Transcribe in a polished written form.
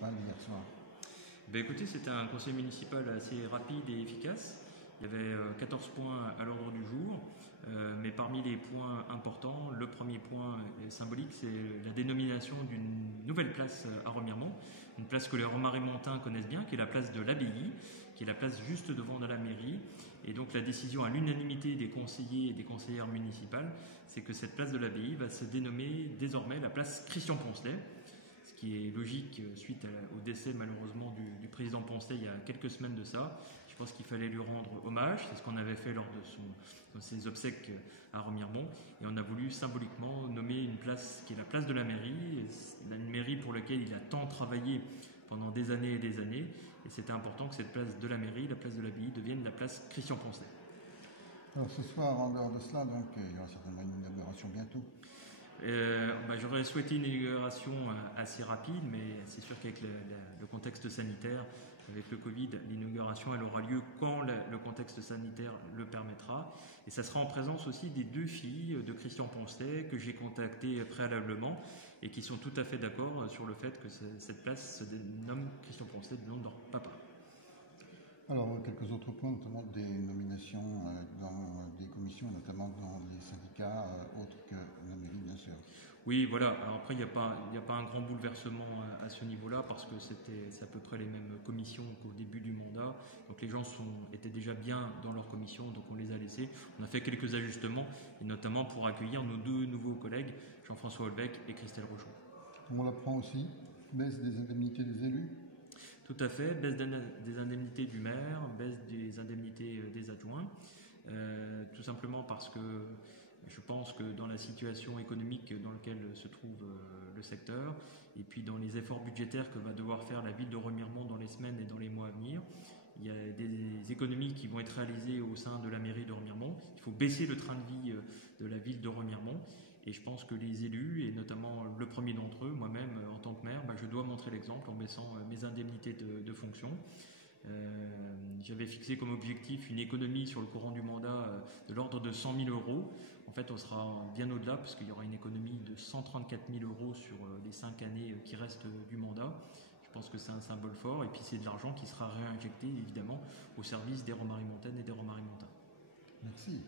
municipal hier soir? Ben écoutez, c'était un conseil municipal assez rapide et efficace. Il y avait 14 points à l'ordre du jour, mais parmi les points importants, le premier point symbolique, c'est la dénomination d'une nouvelle place à Remiremont, une place que les Remarimontains connaissent bien, qui est la place de l'Abbaye, qui est la place juste devant la mairie. Et donc la décision à l'unanimité des conseillers et des conseillères municipales, c'est que cette place de l'Abbaye va se dénommer désormais la place Christian Poncelet, ce qui est logique suite au décès malheureusement du président Poncelet il y a quelques semaines de ça. Je pense qu'il fallait lui rendre hommage, c'est ce qu'on avait fait lors de ses obsèques à Remiremont, et on a voulu symboliquement nommer une place qui est la place de la mairie, une mairie pour laquelle il a tant travaillé pendant des années, et c'était important que cette place de la mairie, la place de l'Abbaye, devienne la place Christian Poncelet. Alors ce soir, en dehors de cela, donc, il y aura certainement une inauguration bientôt. J'aurais souhaité une inauguration assez rapide, mais c'est sûr qu'avec le contexte sanitaire, avec le Covid, l'inauguration elle aura lieu quand le contexte sanitaire le permettra. Et ça sera en présence aussi des deux filles de Christian Poncelet que j'ai contactées préalablement et qui sont tout à fait d'accord sur le fait que cette place se dénomme Christian Poncelet du nom de leur papa. Alors, quelques autres points, notamment des nominations dans des commissions, notamment dans les syndicats, autres que la mairie, bien sûr. Oui, voilà. Alors après, il n'y a pas un grand bouleversement à ce niveau-là parce que c'est à peu près les mêmes commissions qu'au début du mandat. Donc les gens étaient déjà bien dans leurs commissions, donc on les a laissés. On a fait quelques ajustements, et notamment pour accueillir nos deux nouveaux collègues, Jean-François Holbeck et Christelle Rochon. On l'apprend aussi, baisse des indemnités des élus. Tout à fait, baisse des indemnités du maire, baisse des indemnités des adjoints, tout simplement parce que je pense que dans la situation économique dans laquelle se trouve le secteur, et puis dans les efforts budgétaires que va devoir faire la ville de Remiremont dans les semaines et dans les mois à venir, il y a des économies qui vont être réalisées au sein de la mairie de Remiremont. Il faut baisser le train de vie de la ville de Remiremont. Et je pense que les élus, et notamment le premier d'entre eux, moi-même en tant que maire, je dois montrer l'exemple en baissant mes indemnités de fonction. J'avais fixé comme objectif une économie sur le courant du mandat de l'ordre de 100 000 euros. En fait, on sera bien au-delà parce qu'il y aura une économie de 134 000 euros sur les 5 années qui restent du mandat. Je pense que c'est un symbole fort et puis c'est de l'argent qui sera réinjecté évidemment au service des Remarimontaines et des Remarimontains. Merci.